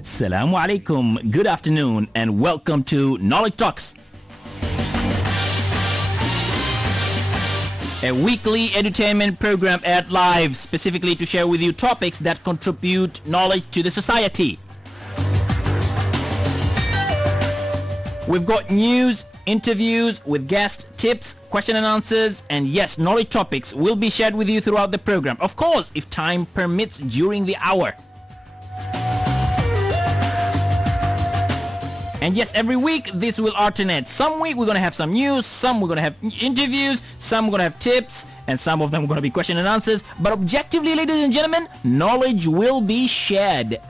Assalamu alaikum, good afternoon, and welcome to Knowledge Talks, a weekly entertainment program aired live specifically to share with you topics that contribute knowledge to the society. We've got news, interviews with guests, tips, question and answers, and yes, knowledge topics will be shared with you throughout the program. Of course, if time permits during the hour. And yes, every week this will alternate. Some week we're going to have some news, some we're going to have interviews, some we're going to have tips, and some of them are going to be question and answers. But objectively, ladies and gentlemen, knowledge will be shared.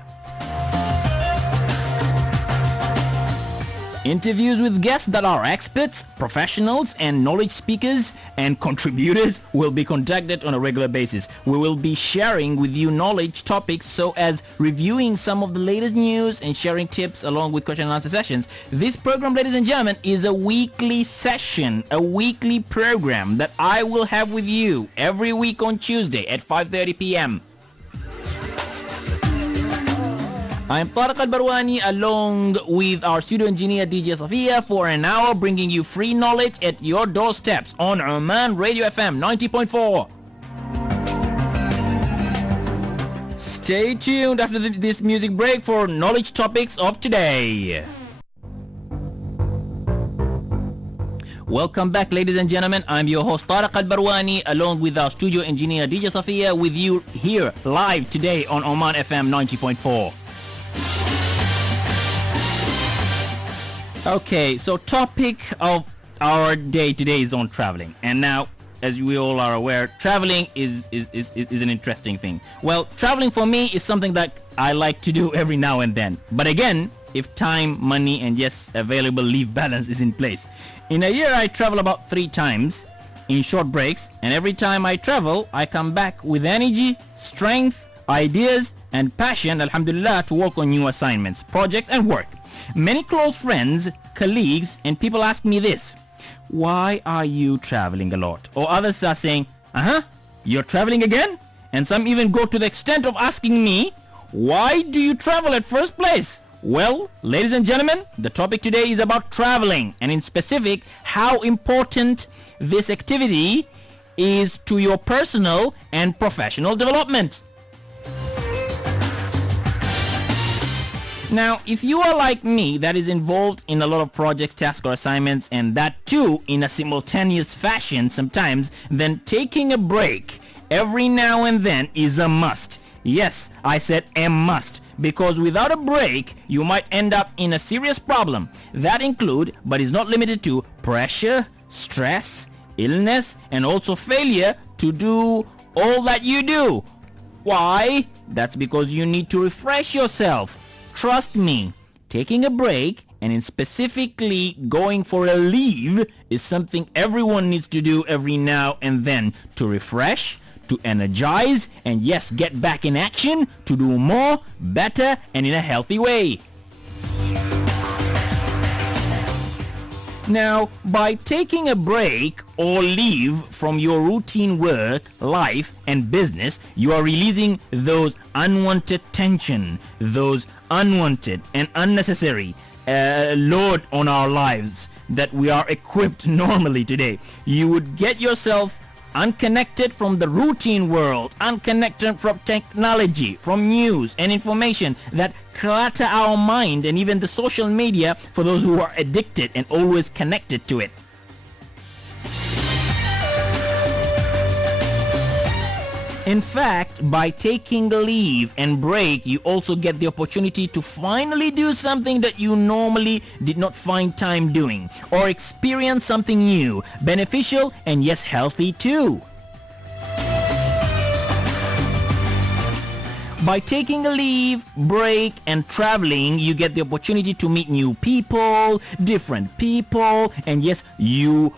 Interviews with guests that are experts, professionals, and knowledge speakers and contributors will be conducted on a regular basis. We will be sharing with you knowledge topics so as reviewing some of the latest news and sharing tips along with question and answer sessions. This program, ladies and gentlemen, is a weekly session, a weekly program that I will have with you every week on Tuesday at 5:30 p.m. I'm Tariq Barwani along with our studio engineer DJ Safia for an hour bringing you free knowledge at your doorsteps on Oman Radio FM 90.4. Stay tuned after this music break for knowledge topics of today. Welcome back, ladies and gentlemen. I'm your host Tariq Barwani along with our studio engineer DJ Safia with you here live today on Oman FM 90.4. Okay, so topic of our day today is on traveling. And now, as we all are aware, traveling is an interesting thing. Well, traveling for me is something that I like to do every now and then. But again, if time, money, and yes, available leave balance is in place. In a year, I travel about 3 times in short breaks. And every time I travel, I come back with energy, strength, ideas, and passion, alhamdulillah, to work on new assignments, projects, and work. Many close friends, colleagues, and people ask me this: why are you traveling a lot? Or others are saying, you're traveling again? And some even go to the extent of asking me, why do you travel at first place? Well, ladies and gentlemen, the topic today is about traveling, and in specific, how important this activity is to your personal and professional development. Now, if you are like me, that is involved in a lot of projects, tasks, or assignments, and that too in a simultaneous fashion sometimes, then taking a break every now and then is a must. Yes, I said a must, because without a break, you might end up in a serious problem. That include, but is not limited to, pressure, stress, illness, and also failure to do all that you do. Why? That's because you need to refresh yourself. Trust me, taking a break and in specifically going for a leave is something everyone needs to do every now and then to refresh, to energize, and yes, get back in action to do more, better, and in a healthy way. Now, by taking a break or leave from your routine work, life, and business, you are releasing those unwanted tension, those unwanted and unnecessary load on our lives that we are equipped normally today. You would get yourself unconnected from the routine world, unconnected from technology, from news and information that clutter our mind, and even the social media for those who are addicted and always connected to it. In fact, by taking leave and break, you also get the opportunity to finally do something that you normally did not find time doing, or experience something new, beneficial, and yes, healthy too. By taking a leave, break, and traveling, you get the opportunity to meet new people, different people, and yes, you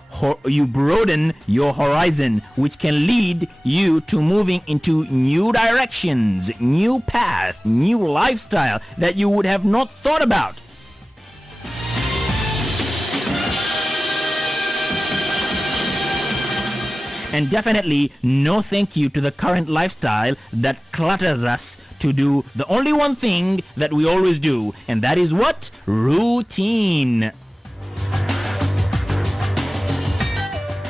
broaden your horizon, which can lead you to moving into new directions, new path, new lifestyle that you would have not thought about. And definitely no thank you to the current lifestyle that clutters us to do the only one thing that we always do, and that is what? Routine.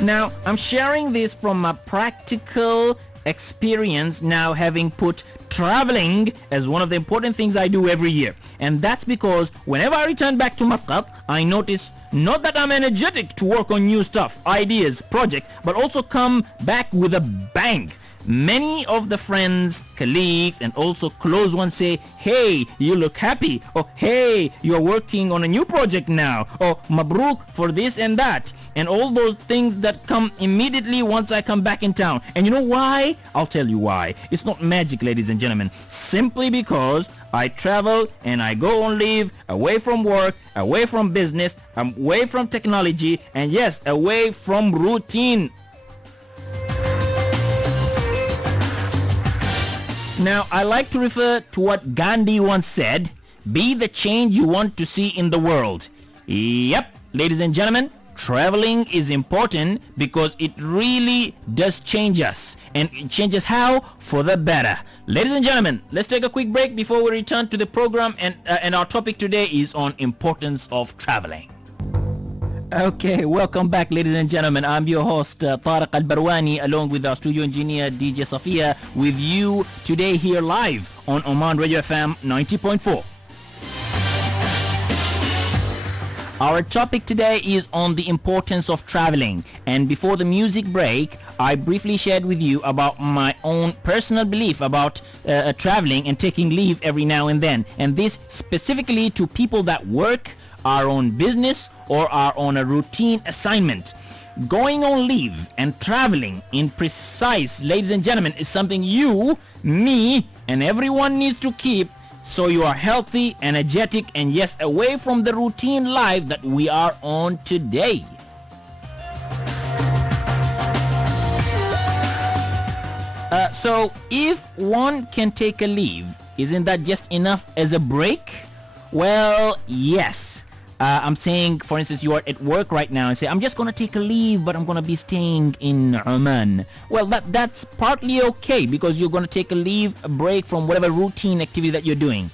Now, I'm sharing this from a practical experience now, having put traveling as one of the important things I do every year. And that's because whenever I return back to Muscat, I notice not that I'm energetic to work on new stuff, ideas, projects, but also come back with a bang. Many of the friends, colleagues, and also close ones say, hey, you look happy, or hey, you're working on a new project now, or mabruk for this and that, and all those things that come immediately once I come back in town. And you know why? I'll tell you why. It's not magic, ladies and gentlemen. Simply because I travel and I go on leave, away from work, away from business, away from technology, and yes, away from routine. Now, I like to refer to what Gandhi once said, be the change you want to see in the world. Yep, ladies and gentlemen, traveling is important because it really does change us. And it changes how? For the better. Ladies and gentlemen, let's take a quick break before we return to the program, and our topic today is on importance of traveling. Okay, welcome back, ladies and gentlemen. I'm your host, Tariq Barwani, along with our studio engineer, DJ Safia, with you today here live on Oman Radio FM 90.4. Our topic today is on the importance of traveling. And before the music break, I briefly shared with you about my own personal belief about traveling and taking leave every now and then. And this specifically to people that work, are on business, or are on a routine assignment. Going on leave and traveling in precise, ladies and gentlemen, is something you, me, and everyone needs to keep so you are healthy, energetic, and yes, away from the routine life that we are on today. So if one can take a leave, isn't that just enough as a break? Well, yes. I'm saying, for instance, you are at work right now and say, I'm just going to take a leave, but I'm going to be staying in Oman. Well, that's partly okay because you're going to take a leave, a break from whatever routine activity that you're doing.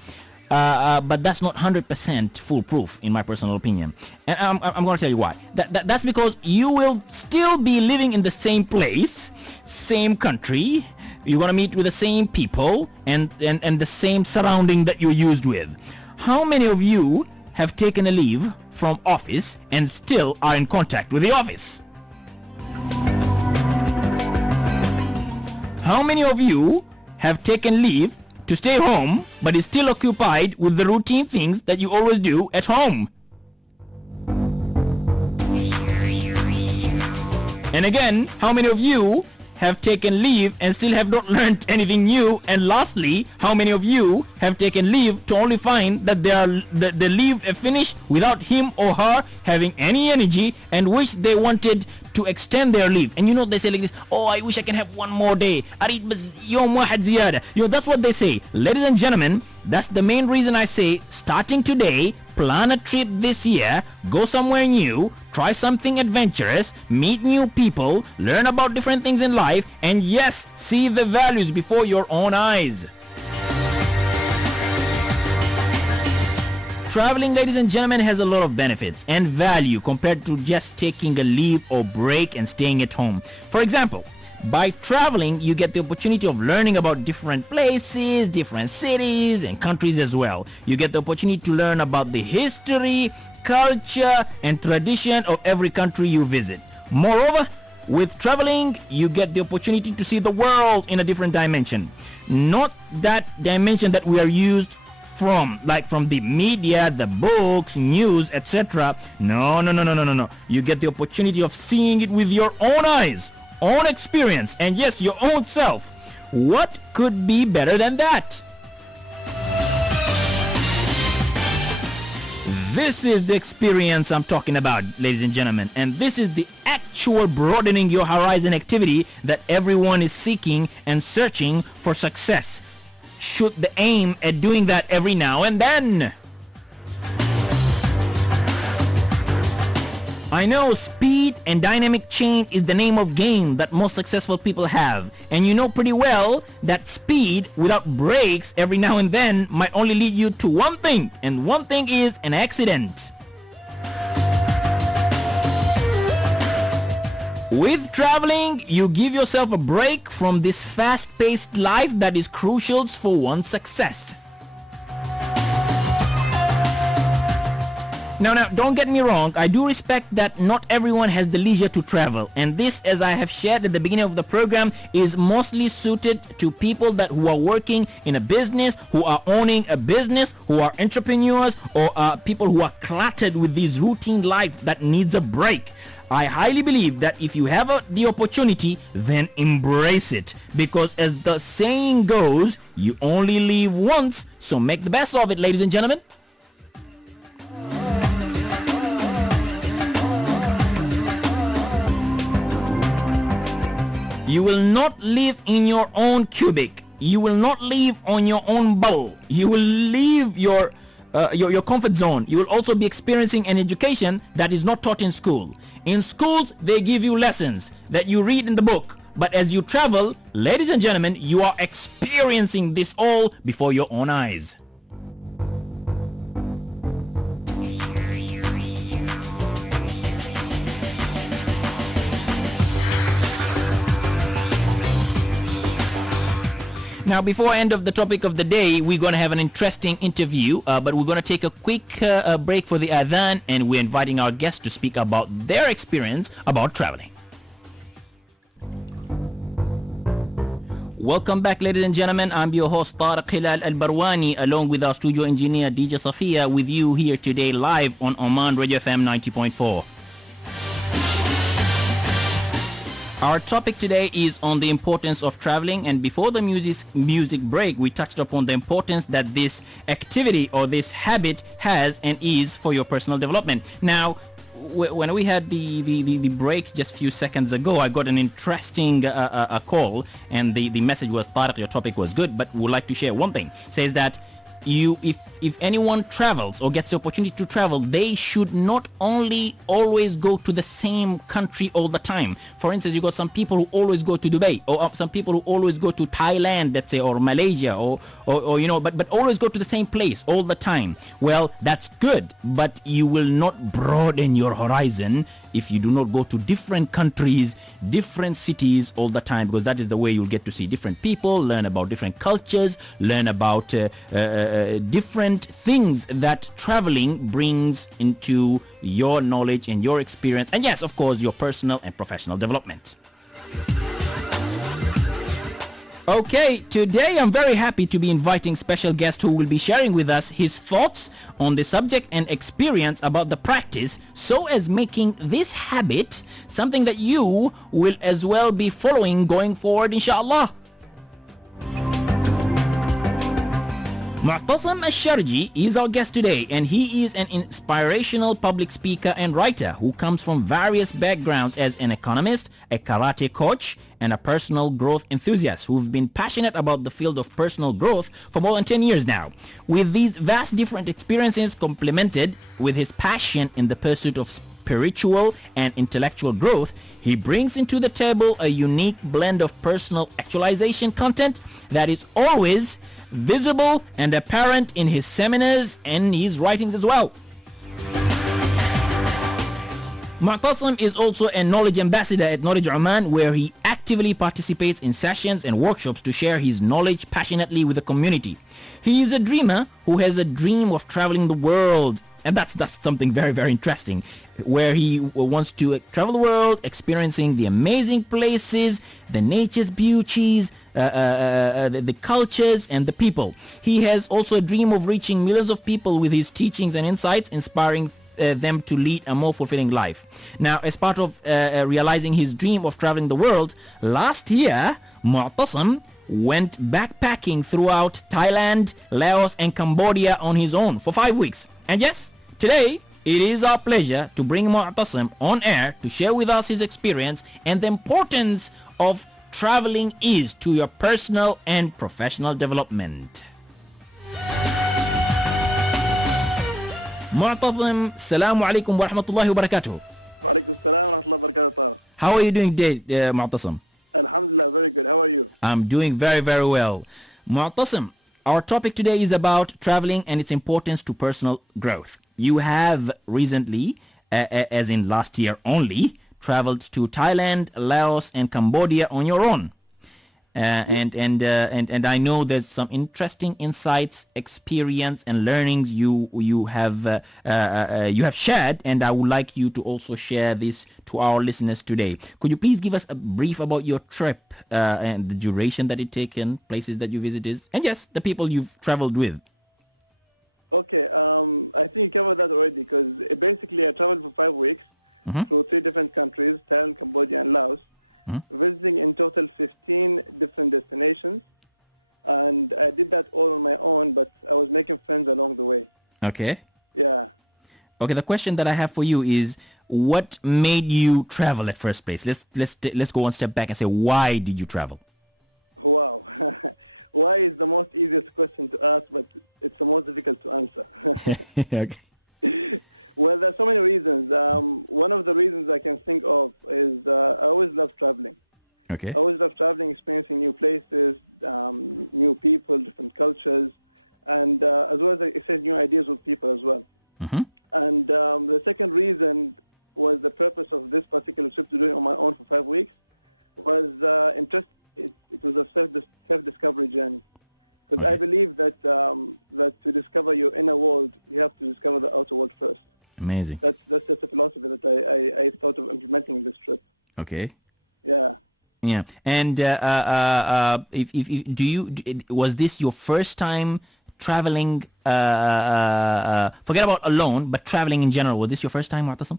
But that's not 100% foolproof, in my personal opinion. And I'm going to tell you why. That's because you will still be living in the same place, same country. You're going to meet with the same people and the same surrounding that you're used with. How many of you have taken a leave from office and still are in contact with the office? How many of you have taken leave to stay home but is still occupied with the routine things that you always do at home? And again, how many of you have taken leave and still have not learned anything new? And lastly, how many of you have taken leave to only find that the leave finished without him or her having any energy and wish they wanted to extend their leave? And you know, they say like this, oh, I wish I can have one more day. That's what they say. Ladies and gentlemen, that's the main reason I say, starting today, plan a trip this year, go somewhere new, try something adventurous, meet new people, learn about different things in life, and yes, see the values before your own eyes. Traveling, ladies and gentlemen, has a lot of benefits and value compared to just taking a leave or break and staying at home. For example, by traveling, you get the opportunity of learning about different places, different cities, and countries as well. You get the opportunity to learn about the history, culture, and tradition of every country you visit. Moreover, with traveling, you get the opportunity to see the world in a different dimension. Not that dimension that we are used from, like from the media, the books, news, etc. No. You get the opportunity of seeing it with your own eyes, own experience, and yes, your own self. What could be better than that? This is the experience I'm talking about, ladies and gentlemen, and this is the actual broadening your horizon activity that everyone is seeking and searching for success. Should the aim at doing that every now and then. I know speed and dynamic change is the name of game that most successful people have. And you know pretty well that speed without brakes every now and then might only lead you to one thing. And one thing is an accident. With traveling, you give yourself a break from this fast-paced life that is crucial for one's success. Now, don't get me wrong, I do respect that not everyone has the leisure to travel, and this, as I have shared at the beginning of the program, is mostly suited to people who are working in a business, who are owning a business, who are entrepreneurs, or people who are cluttered with this routine life that needs a break. I highly believe that if you have the opportunity, then embrace it, because as the saying goes, you only live once, so make the best of it, ladies and gentlemen. You will not live in your own cubic. You will not live on your own bubble. You will leave your comfort zone. You will also be experiencing an education that is not taught in school. In schools, they give you lessons that you read in the book. But as you travel, ladies and gentlemen, you are experiencing this all before your own eyes. Now, before end of the topic of the day, we're going to have an interesting interview, but we're going to take a quick break for the adhan, and we're inviting our guests to speak about their experience about traveling. Welcome back, ladies and gentlemen. I'm your host, Tariq Al-Barwani, along with our studio engineer, DJ Safia, with you here today live on Oman Radio FM 90.4. Our topic today is on the importance of traveling, and before the music break, we touched upon the importance that this activity or this habit has and is for your personal development. Now, when we had the break just a few seconds ago, I got an interesting call, and the message was, Tariq, your topic was good, but would like to share one thing. It says that if anyone travels or gets the opportunity to travel, they should not only always go to the same country all the time. For instance, you got some people who always go to Dubai, or some people who always go to Thailand, let's say, or Malaysia, or you know, but always go to the same place all the time. Well, that's good, but you will not broaden your horizon if you do not go to different countries, different cities all the time, because that is the way you'll get to see different people, learn about different cultures, learn about different things that traveling brings into your knowledge and your experience, and yes, of course, your personal and professional development. Okay, today I'm very happy to be inviting special guest who will be sharing with us his thoughts on the subject and experience about the practice, so as making this habit something that you will as well be following going forward, inshallah. Mu'tasim Al-Sharji is our guest today, and he is an inspirational public speaker and writer who comes from various backgrounds as an economist, a karate coach, and a personal growth enthusiast who've been passionate about the field of personal growth for more than 10 years now. With these vast different experiences complemented with his passion in the pursuit of spiritual and intellectual growth, he brings into the table a unique blend of personal actualization content that is always visible and apparent in his seminars and his writings as well. Mu'tasim is also a knowledge ambassador at Knowledge Oman, where he actively participates in sessions and workshops to share his knowledge passionately with the community. He is a dreamer who has a dream of traveling the world, and that's something very, very interesting, where he wants to travel the world, experiencing the amazing places, the nature's beauties, the cultures, and the people. He has also a dream of reaching millions of people with his teachings and insights, inspiring them to lead a more fulfilling life. Now, as part of realizing his dream of traveling the world, last year, Mu'tasim went backpacking throughout Thailand, Laos, and Cambodia on his own for 5 weeks. And yes, today, it is our pleasure to bring Mu'tasim on air to share with us his experience and the importance of traveling is to your personal and professional development. Mu'tasim, Assalamu alaikum wa rahmatullahi wa barakatuh. وعليكم السلام ورحمة الله وبركاته طارق. How are you doing today, Mu'tasim? Alhamdulillah, very good. How are you? I'm doing very, very well. Mu'tasim, our topic today is about traveling and its importance to personal growth. You have recently, as in last year only, traveled to Thailand, Laos, and Cambodia on your own. And I know there's some interesting insights, experience, and learnings you have shared, and I would like you to also share this to our listeners today. Could you please give us a brief about your trip and the duration that it taken, places that you visited, and yes, the people you've traveled with? Okay, I think you covered that already because basically I traveled for 5 weeks through 3 different countries, Thailand, Cambodia, and Laos. Visiting in total 15 different destinations, and I did that all on my own, but I was making friends along the way. Okay. Yeah. Okay, the question that I have for you is, what made you travel at first place? Let's go one step back and say, why did you travel? Wow. Why is the most easiest question to ask, but it's the most difficult to answer. Okay. Well, there are so many reasons. One of the reasons I can think of is I always love traveling. Okay. I always love traveling, experiencing new places, new people, different cultures, and as well as exchanging new ideas with people as well. And the second reason was the purpose of this particular trip to do it on my own for 5 weeks was interest. It was a self-discovery journey. Because I believe that that to discover your inner world, you have to discover the outer world first. Amazing. That's just a philosophy that I thought of implementing in this trip. Okay. Yeah. Yeah. And was this your first time traveling? Forget about alone, but traveling in general. Was this your first time, Mu'tasim?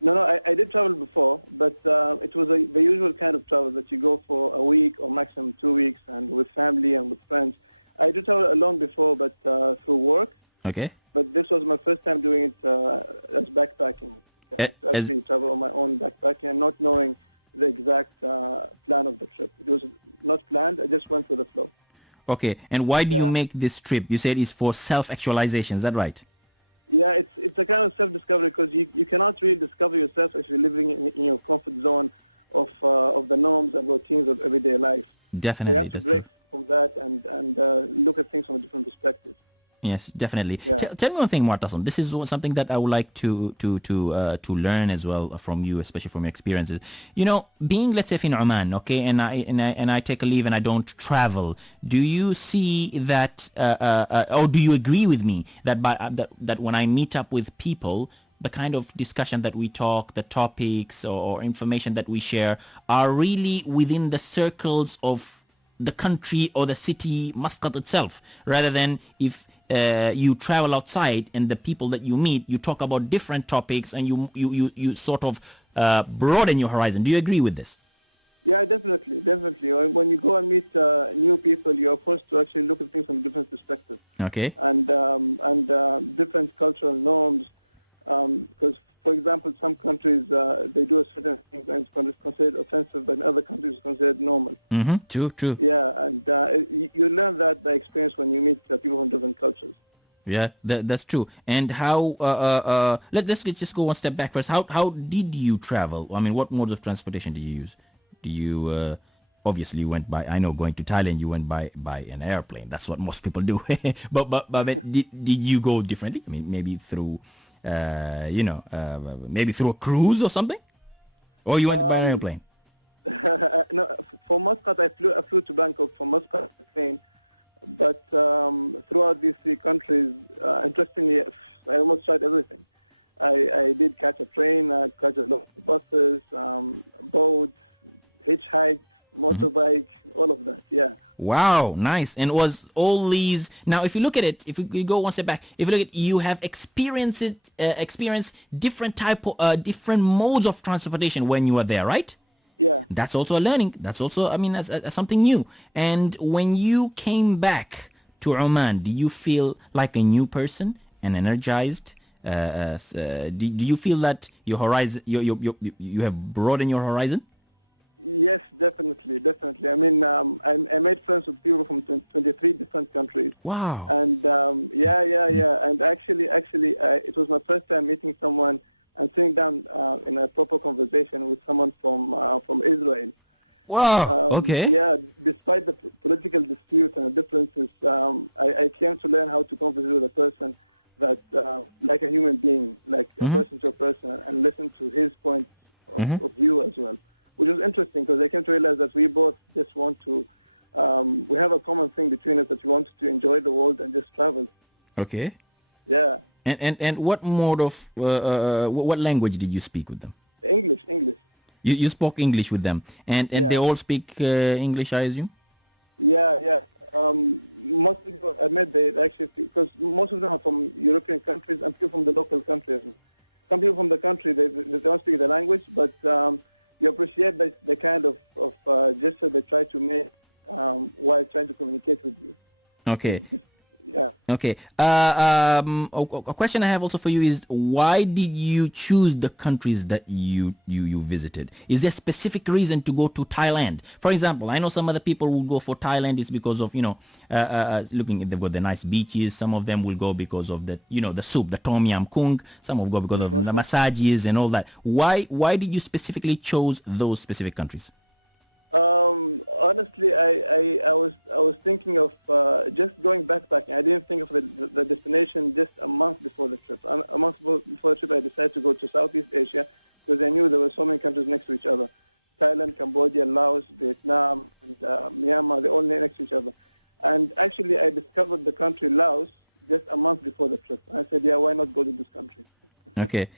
No, I did travel before, but it was the usual kind of travel that you go for a week or maximum 2 weeks, and with family and with friends. I did travel alone before, but through work. Okay. But this was my first time doing it as backpacking. Actually travel on my own backpacking and not knowing the exact plan of the trip. It was not planned. I just went with the flow. Okay. And why do you make this trip? You said it's for self-actualization. Is that right? Yeah, it's a kind of self-discovery because you cannot really discover yourself if you're living in your comfort zone of the norms and routines of everyday life. Definitely. So you have to break from that and look at things from a different perspective. Yes, definitely. Yeah. Tell me one thing, Mu'tasim. This is something that I would like to learn as well from you, especially from your experiences. You know, being, let's say, in Oman, okay, and I take a leave and I don't travel. Do you see that, or do you agree with me that that when I meet up with people, the kind of discussion that we talk, the topics or information that we share are really within the circles of the country or the city, Muscat itself, rather than if you travel outside and the people that you meet, you talk about different topics and you sort of broaden your horizon. Do you agree with this? Yeah, definitely. When you go and meet new people, you are forced to actually look at things from a different perspective. Okay. And different cultural norms. Because, for example, some countries, they do a certain thing and it's considered offensive, but in other countries it's considered normal. Mm-hmm. True. Yeah, and you learn that by experience when you meet people from different cultures. Yeah, that's true. And how, let's just go one step back first. How did you travel? I mean, what modes of transportation did you use? Do you, obviously you went by, I know going to Thailand, you went by an airplane. That's what most people do. but did you go differently? I mean, maybe through, maybe through a cruise or something? Or you went by an airplane? No, for Muscat, I flew to Bangkok from Muscat by train. But throughout these 3 countries, interestingly, I almost tried everything. I did catch a train, I catch a lot of buses, boats, hitchhiked, motorbike, all of that, yeah. Wow, nice. And was all these, now if you look at it, if you go one step back, if you look at, you have experienced different modes of transportation when you were there, right? Yeah. That's also a learning. That's also, I mean, that's something new. And when you came back to Oman, do you feel like a new person and energized? Do you feel that your horizon, you have broadened your horizon? Yes, definitely. I mean, I made friends with people from 23 different countries. Wow. And yeah. And actually, it was my first time meeting someone and sitting down in a proper conversation with someone from Israel. Wow. Okay. Yeah, despite the political disputes and the differences, I came to learn how to converse with a person that, like a human being, like a person to a person, and listen to his point of view as well, which was interesting because I came to realize that we both just want to, we have a common thing between us that we want to enjoy the world and just travel. Okay. Yeah. And what mode of, what language did you speak with them? English. You spoke English with them, and they all speak English, I assume? Yeah. Most of the people I met, they actually speak, because most of them are from European countries and people from the local countries. Some people from the country, they don't speak the language, but you appreciate the kind of gesture they try to make while trying to communicate with you. Okay. Yeah. Okay. A question I have also for you is, why did you choose the countries that you visited? Is there a specific reason to go to Thailand? For example, I know some other people will go for Thailand is because of, looking at the nice beaches. Some of them will go because of the soup, the tom yam kung. Some will go because of the massages and all that. Why did you specifically choose those specific countries? Honestly, I was thinking of just going backpacking. I didn't think of the destination just a month before the trip. A month before the trip, I decided to go to Southeast Asia because I knew there were so many countries next to each other. Thailand, Cambodia, Laos, Vietnam, and Myanmar, they're all next to each other. And actually, I discovered the country Laos just a month before the trip. I said, yeah, why not go to this country? Okay.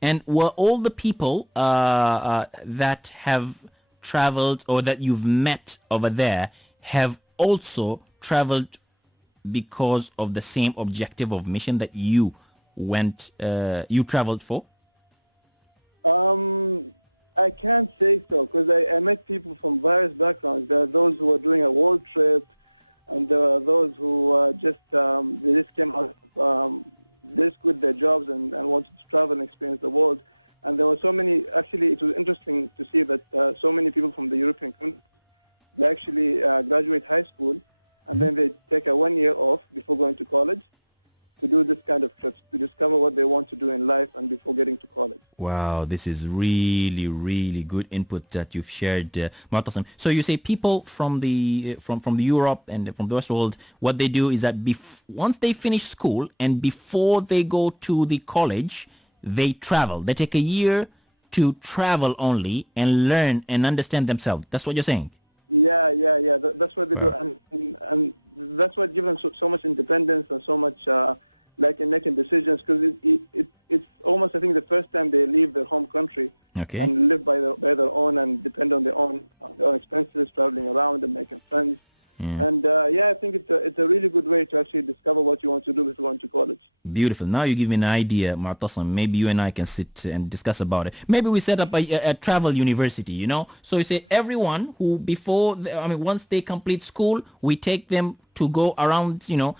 And were all the people that have traveled or that you've met over there have also traveled because of the same objective of mission that you traveled for? I can't say so because I met people from various backgrounds. There are those who are doing a world trip, and there are those who they just came out, they just quit their jobs and wanted to travel and experience the world. And there were so many, actually it was interesting to see that so many people from the European countries, they actually graduate high school and then they take a 1 year off before going to college to do this kind of trips, to discover what they want to do in life and before getting to college. Wow, this is really, really good input that you've shared, Mu'tasim. So you say people from the Europe and from the West world, what they do is that once they finish school and before they go to the college, they travel. They take a year to travel only and learn and understand themselves. That's what you're saying? Yeah. That's what they do. And that's what gives them so much independence and so much in making decisions, because it's almost, I think, the first time they leave their home country and live by their own and depend on their own expenses, traveling around and making friends. And I think it's a really good way to actually discover what you want to do before going to college. Beautiful. Now you give me an idea, Mu'tasim. Maybe you and I can sit and discuss about it. Maybe we set up a travel university, So you say everyone who once they complete school, we take them to go around, not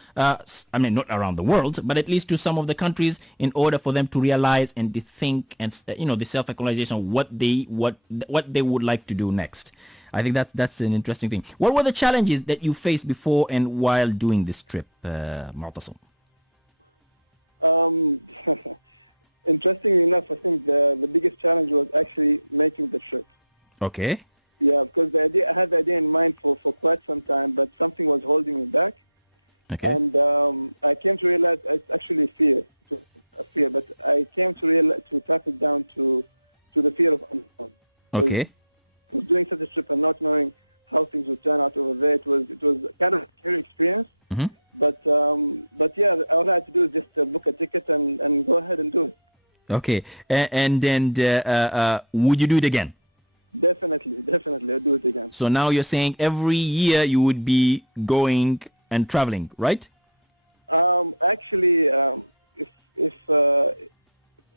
around the world, but at least to some of the countries in order for them to realize and to think and, the self-actualization, what they would like to do next. I think that's an interesting thing. What were the challenges that you faced before and while doing this trip, Mu'tasim? Interestingly enough, I think the biggest challenge was actually making the trip. Okay. Yeah, because I had the idea in mind for quite some time, but something was holding me back. Okay. And I came to realize it's actually fear, but I came to tap it down to the fear of unknown. Okay. Because doing such a trip and not knowing how things would turn out over there, it was kind of a scary experience. Mm-hmm. But all I had to do is just book a ticket and go ahead and do it. Okay. And then would you do it again? Definitely, I'll do it again. So now you're saying every year you would be going and traveling, right? Actually, if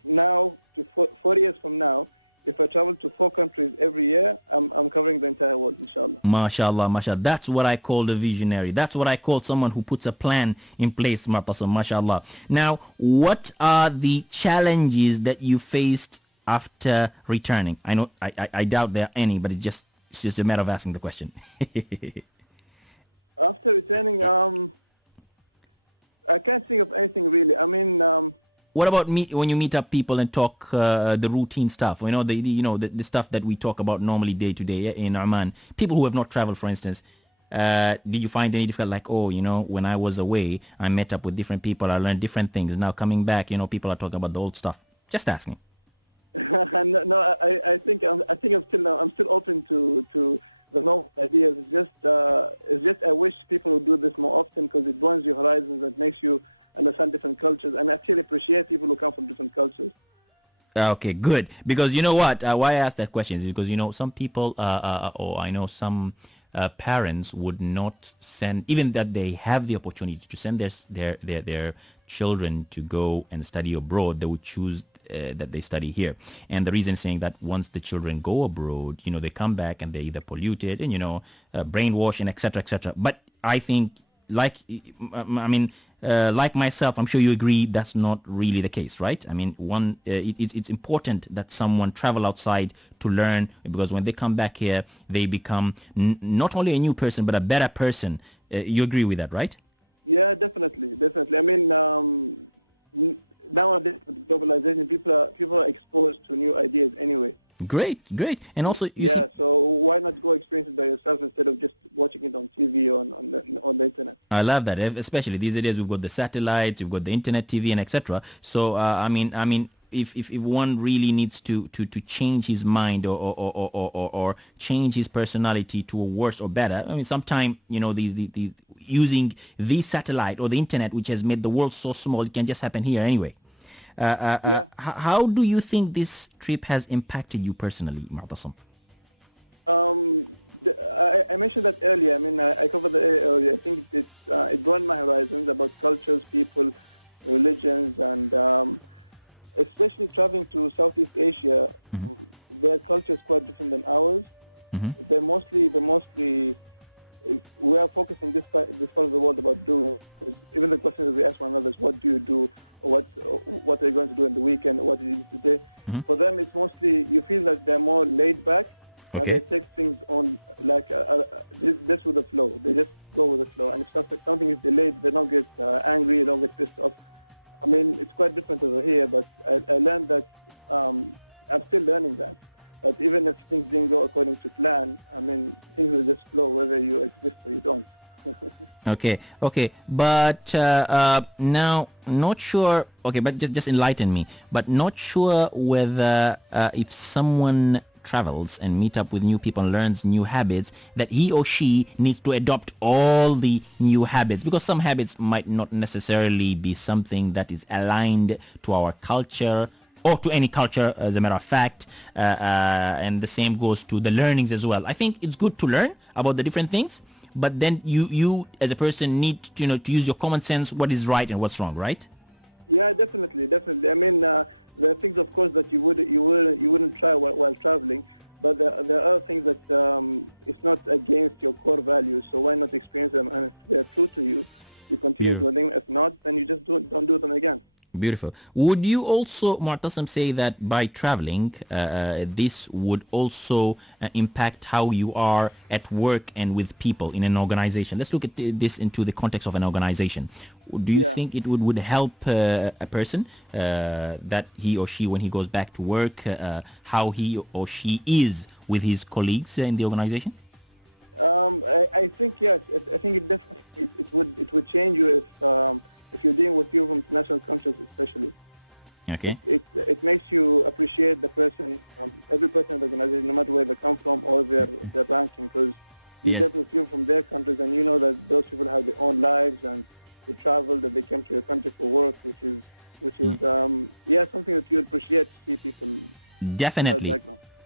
now to 4 years from now, if I travel to 4 countries every year, I'm covering the entire world, inshallah. MashaAllah. That's what I call a visionary. That's what I call someone who puts a plan in place, MashaAllah. Now, what are the challenges that you faced after returning? I know I doubt there are any, but it's just a matter of asking the question. After returning, I can't think of anything really. I mean, What about when you meet up people and talk the routine stuff? The stuff that we talk about normally day to day in Oman. People who have not traveled, for instance. Did you find any difficult, like, when I was away, I met up with different people, I learned different things. Now coming back, people are talking about the old stuff. Just asking. No, I think I'm still open to the novel ideas. It's just I wish people would do this more often because it broadens your horizons and makes you understand different cultures and actually appreciate people who come from different cultures. Okay, good. Because you know what? Why I asked that question is because some people, or I know some parents would not send, even that they have the opportunity to send their children to go and study abroad, they would choose that they study here. And the reason saying that once the children go abroad, they come back and they're either polluted and brainwashed and etc. etc. But I think, like myself, I'm sure you agree that's not really the case, right? I mean, it's important that someone travel outside to learn, because when they come back here, they become not only a new person but a better person. You agree with that, right? Yeah, definitely. I mean, nowadays with globalization, people are exposed to new ideas anyway. Great. And also, so why not go experience it by yourself instead of just watching it on TV or on the internet? I love that, especially these days. We've got the satellites, we've got the internet, TV, and etc. So if one really needs to change his mind or change his personality to a worse or better, I mean, sometimes these using the satellite or the internet, which has made the world so small, it can just happen here anyway. How do you think this trip has impacted you personally, Mu'tasim? I mentioned that earlier. I mean, I covered that earlier. I think it broadened my horizons about cultures, people, religions, and especially traveling to Southeast Asia. Their culture is quite different than ours. They're mostly we are focused in this part of the world about doing. Even the questions that we ask one another is, what do you do? Or what are you going to do in the weekend? What did you do today? For them, it's mostly, you feel that they're more laid back. Okay. And they take things on like just with the flow. They just go with the flow. And if something is delayed, they don't get angry, they don't get pissed off. I mean, it's quite different over here, but I learned that, I'm still learning that. But even if things didn't go according to plan, I mean, things will just flow whether you exist or you don't. Okay. But now, not sure. Okay, but just enlighten me. But not sure whether if someone travels and meet up with new people and learns new habits, that he or she needs to adopt all the new habits, because some habits might not necessarily be something that is aligned to our culture or to any culture, as a matter of fact, and the same goes to the learnings as well. I think it's good to learn about the different things, but then you as a person need to use your common sense, what is right and what's wrong, right? Yeah, definitely. I mean, there are things, of course, that you wouldn't try while traveling, but there are other things that it's not against your core values. So why not experience them? And if they're true to you, you continue doing them. If not, then you just don't do them again. Beautiful. Would you also, Mu'tasim, say that by traveling, this would also impact how you are at work and with people in an organization? Let's look at this into the context of an organization. Do you think it would help a person that he or she, when he goes back to work, how he or she is with his colleagues in the organization? I think yes. I think it definitely it would change you if you're dealing with people from international countries, especially. Okay. It makes you appreciate the person, every person in the organization, no matter where they come from or their ranking, because you deal with people from their countries and you know that those people have their own lives and they travel, that they came to your country for work, which is something that you appreciate to see people. Definitely.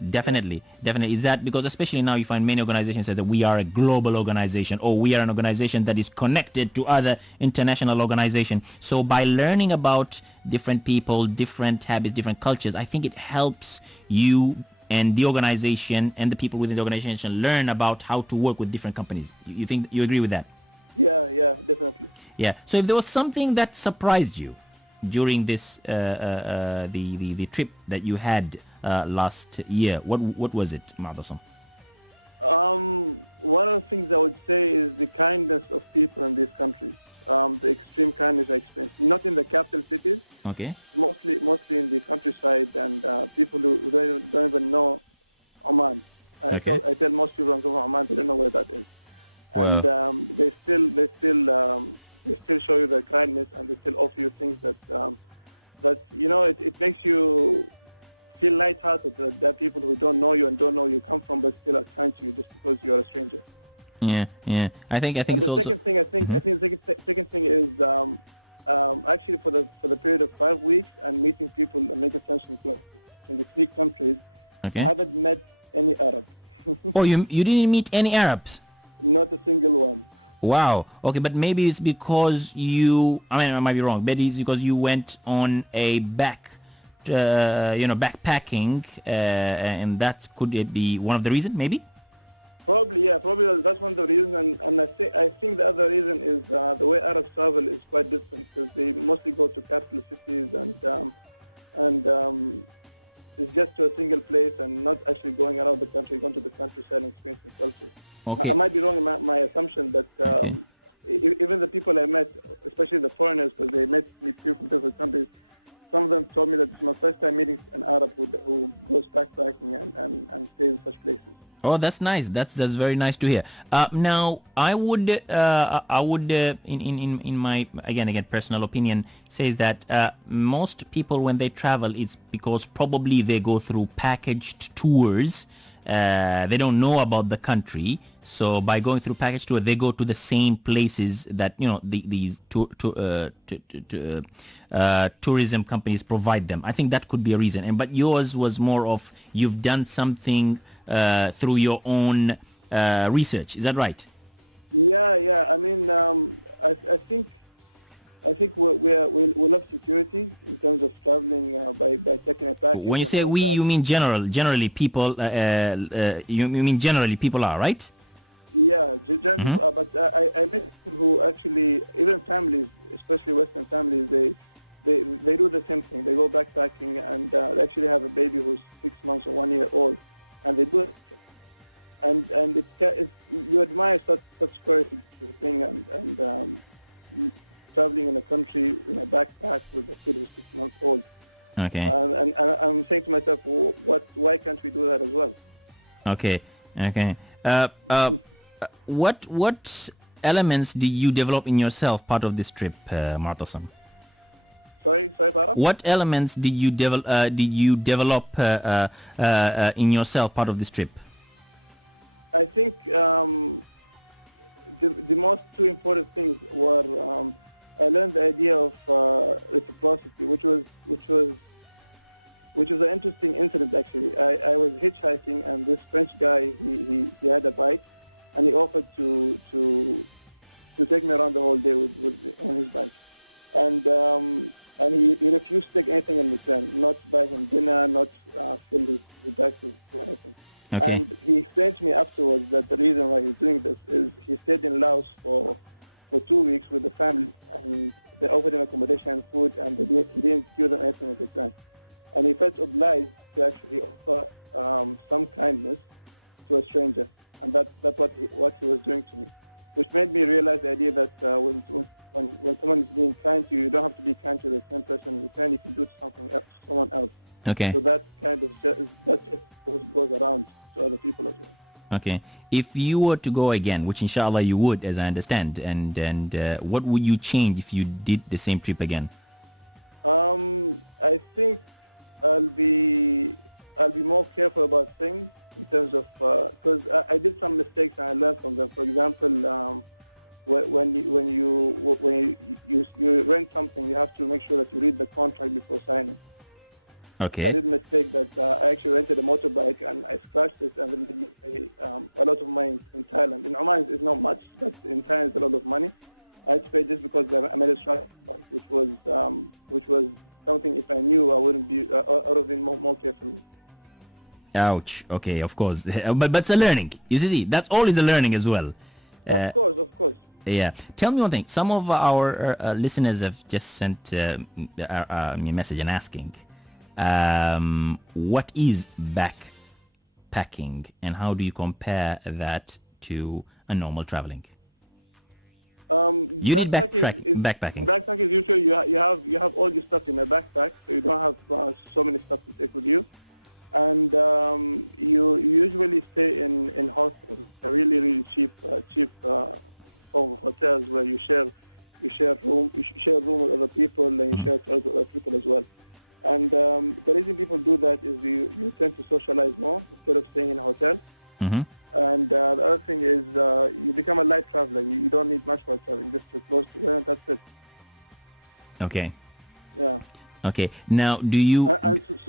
Is that because especially now you find many organizations say that we are a global organization, or we are an organization that is connected to other international organizations. So by learning about different people, different habits, different cultures, I think it helps you and the organization and the people within the organization learn about how to work with different companies. You think you agree with that? Yeah, definitely. Yeah. So if there was something that surprised you during this the trip that you had last year, what was it, Mu'tasim? One of the things I would say is the kindness of people in these countries. the extreme kindness I experienced. Not in the capital cities, Okay. mostly in the countryside, and people who don't even know Oman. Okay. I tell most people I'm from Oman, they don't know where that is, Wow. and they still show you their kindness, and they still offer you things that it makes you feel lighthearted. That there are people who don't know you and don't know where you come from, but still are kind to you just because you're a stranger. Yeah, yeah. I think And it's the also. second thing, I think the second thing is actually for the period of 5 weeks and meeting people and making friends in 23 countries. Okay. I haven't met any Arab, Oh, you didn't meet any Arabs? not a single one. Wow. Okay, but maybe it's because you. I mean, I might be wrong. Maybe it's because you went on a backpacking, and that could it be one of the reasons? Maybe. Probably, yeah, probably that's one of the reasons, and I think the other reason is the way Arabs travel is quite different because they mostly go to capital cities and it's just to a single place and not actually going around the country, going to the countryside and experiencing culture. Okay. I might be wrong in my assumption, but even the people I met, especially the foreigners, because they met me people from different countries, some of them told me that it's my first time meeting an Arab who goes backpacking and stays in such places. Oh, that's nice. That's very nice to hear. Now, I would in my again personal opinion says that most people when they travel it's because probably they go through packaged tours. They don't know about the country, so by going through package tour, they go to the same places that these tourism companies provide them. I think that could be a reason. But yours was more of you've done something through your own research. Is that right? Yeah. I mean, I think we love security in terms of traveling by taking a package. When you say we, you mean generally people. You mean generally people are right? Yeah, generally, but I met people who actually, even families, especially Western families, they do the same thing. They go backpacking and they actually have a baby who's 6 months or 1 year old, and they do it. And it's you admire such courage thing and traveling in a country in a backpack with a kid who's 6 months old. Okay. And I'm saying to myself, why can't we do that as well? Okay. What elements did you develop in yourself part of this trip, Martasam? Sorry, Farah? What elements did you develop in yourself part of this trip? I think the most two important things were I learned the idea of reciprocity, which was an interesting incident actually. I was hitchhiking and this French guy he had a bike and he offered to take me around the whole day on his bike, and he refused to take anything in return, not buy him dinner, not fill his bag with anything. Okay. And he explained to me afterwards that the reason why he's doing this is he stayed in Laos for 2 weeks with the family, and they offered him accommodation and food, and he didn't give them anything in return. And he felt obliged to actually offer some kindness to a stranger, and that's what he was doing to me, which made me realize the idea that when someone is being kind to you, you don't have to be kind to the same person in return. You can do someone else. Okay. So that kind of that just goes around to other people as well. Okay. If you were to go again, which inshallah you would, as I understand, and what would you change if you did the same trip again? I think I'll be more careful about things in terms of because I did some mistakes and I learned from them. For example, when you rent something, you have to make sure that you read the contract before signing. Okay. I did a mistake that I actually rented a motorbike and I scratched it and it made me pay a lot of money in Thailand. In Oman it's not much, but in Thailand it's a lot of money. I had to pay just because I made a scratch bike, which was something if I knew I wouldn't be. I would have been more careful. Ouch. Okay, of course. but it's a learning. You see, that's always a learning as well. Of course. Yeah. Tell me one thing. Some of our listeners have just sent me a message and asking, what is backpacking and how do you compare that to a normal traveling? You need backpacking. backpacking. Backpack is usually you have all your stuff in a backpack, so you don't have so many stuff to take with you, and you usually stay in hostels, really cheap hotels where you share room with other people, and you share toilets with other people as well. And the reason people do that is you tend to socialize more instead of staying in a hotel. Mm-hmm. And the other thing is you become a light traveler. You don't need much for traveling. Just you're close to where, and that's it. Okay. Yeah. Okay. Now, do you...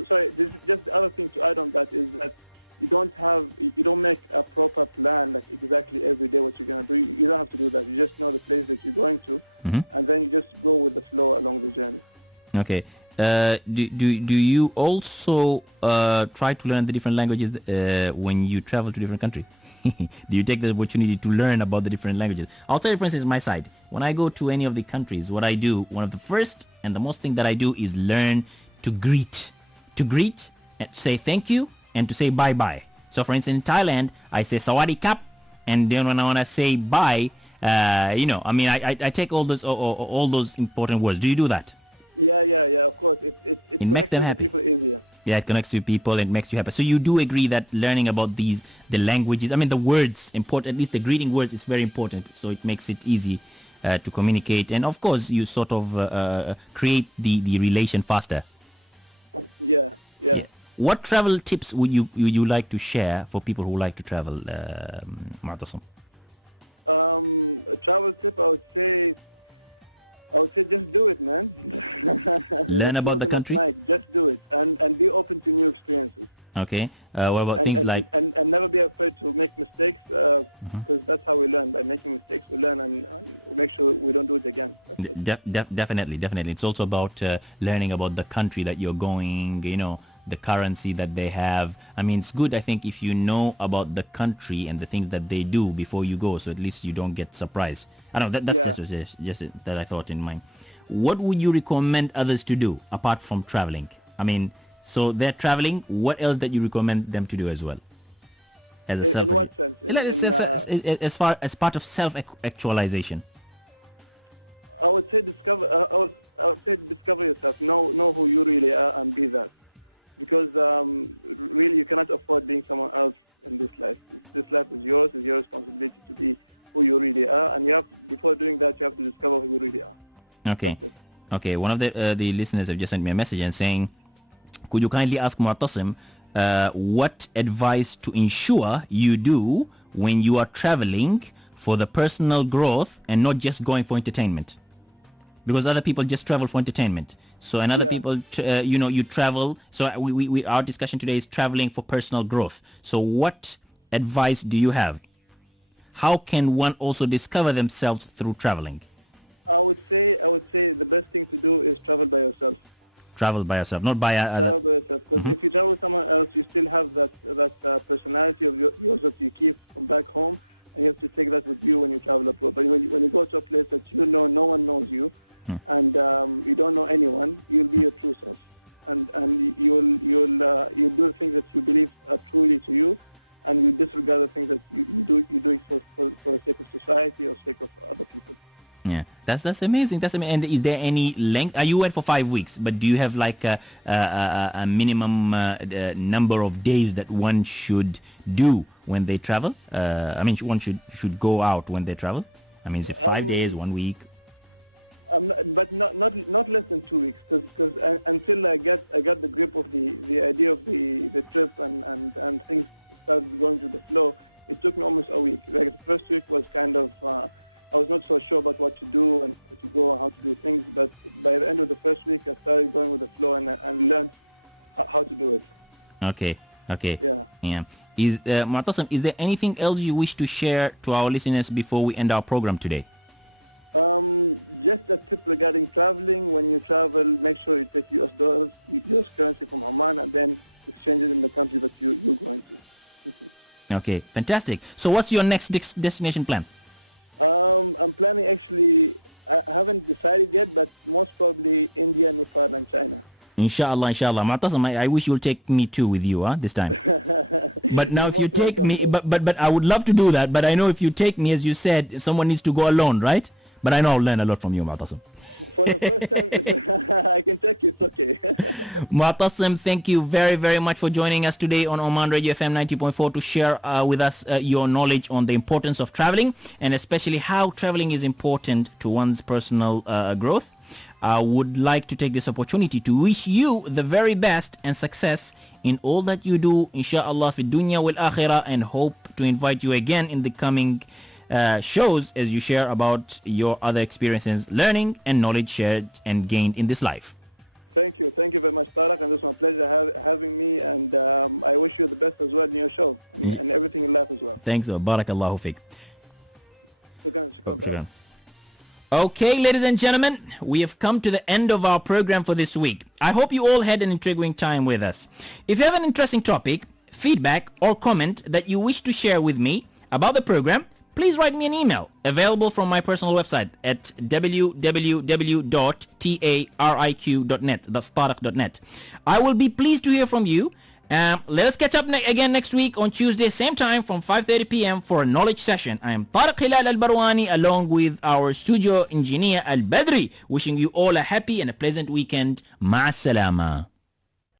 sorry, just the other thing to add on that is that you don't make a proper plan, like exactly every day what you're going to do. You don't have to do that. You just know the place that you're going to, and then you just go with the flow along the journey. Okay. Do you also try to learn the different languages when you travel to different countries? Do you take the opportunity to learn about the different languages? I'll tell you, for instance, my side. When I go to any of the countries, what I do, one of the first and the most thing that I do is learn to greet. To greet, and say thank you, and to say bye-bye. So, for instance, in Thailand, I say sawadee kap, and then when I want to say bye, I take all those important words. Do you do that? Yeah, of course. It makes them connects happy. with people easier. Yeah, it connects to people and makes you happy. So you do agree that learning about the languages, the words, important, at least the greeting words is very important. So it makes it easy to communicate. And of course, you sort of create the relation faster. Yeah. What travel tips would you like to share for people who like to travel, Mu'tasim? A travel tip, I would say just do it, man. Learn about the country? Just do it and be open to new experiences. Okay. What about things like... And never be afraid to make mistakes, because that's how we learn. By making mistakes, we learn and make sure we don't do it again. Definitely. It's also about learning about the country that you're going, the currency that they have. It's good, I think, if you know about the country and the things that they do before you go, so at least you don't get surprised. I don't know, that's just that I thought in mind. What would you recommend others to do apart from traveling? So they're traveling, what else that you recommend them to do as well? In what sense? As far as part of self-actualization. I would say discover yourself. Know who you really are and be that. Because really you cannot afford being someone else in this life. This life is yours. It's your responsibility to be who you really are. And before doing that, you have to discover who you really are. Okay. One of the listeners have just sent me a message and saying, could you kindly ask Mu'tasim what advice to ensure you do when you are traveling for the personal growth and not just going for entertainment? Because other people just travel for entertainment. So and other people, you travel. So our discussion today is traveling for personal growth. So what advice do you have? How can one also discover themselves through traveling? I would say the best thing to do is travel by yourself. Travel by yourself, not by travel by yourself. Because if you travel with someone else, you still have that personality of yours that you keep from back home, and you have to take that with you when you travel abroad. But when you go to a place that no one knows you, and you don't know anyone, you'll be your true self, and you'll do the things that you believe are truly to you, and you disregard the things that you do it for the sake of society or sake of other people. Yeah, that's amazing. And is there any length? You went for 5 weeks, but do you have like a minimum number of days that one should do when they travel? One should go out when they travel. Is it 5 days, 1 week? But not less than 2 weeks, because until I got the grip of the idea of the trip and things started going to the flow, it took me almost a week. Like the first week was kind of I was not so sure about what to do and where to go and how to do things, but by the end of the first week I started going with the flow and learned how to do it. Okay. Yeah. Mu'tasim, is there anything else you wish to share to our listeners before we end our program today? Just a tip regarding traveling. When you travel, make sure you take US dollars, US currency from Oman, and then exchange it in the country that you're going to. Okay, fantastic. So what's your next destination plan? I'm planning, actually, I haven't decided yet, but most probably India, Nepal, and China. Inshallah. Mu'tasim, I wish you'll take me too with you, this time. But now if you take me, but I would love to do that, but I know if you take me, as you said, someone needs to go alone, right? But I know I'll learn a lot from you, Mu'tasim. For the first time, I can check you. It's okay. Mu'tasim, thank you very, very much for joining us today on Oman Radio FM 90.4 to share with us your knowledge on the importance of traveling, and especially how traveling is important to one's personal growth. I would like to take this opportunity to wish you the very best and success in all that you do, inshallah, fi dunya wal akhirah, and hope to invite you again in the coming shows as you share about your other experiences, learning and knowledge shared and gained in this life. Thank you very much, Tariq, and it's my pleasure having me, and I wish you the best as well in your show and everything in life as well. Thanks, barakallahu fiqh. Shukran. Okay, ladies and gentlemen, we have come to the end of our program for this week. I hope you all had an intriguing time with us. If you have an interesting topic, feedback, or comment that you wish to share with me about the program, please write me an email, available from my personal website at www.tariq.net. That's tariq.net. I will be pleased to hear from you. Let us catch up again next week on Tuesday, same time from 5:30 p.m. for a knowledge session. I am Tariq Hilal Al-Barwani along with our studio engineer Al-Badri, wishing you all a happy and a pleasant weekend. Ma'as salama.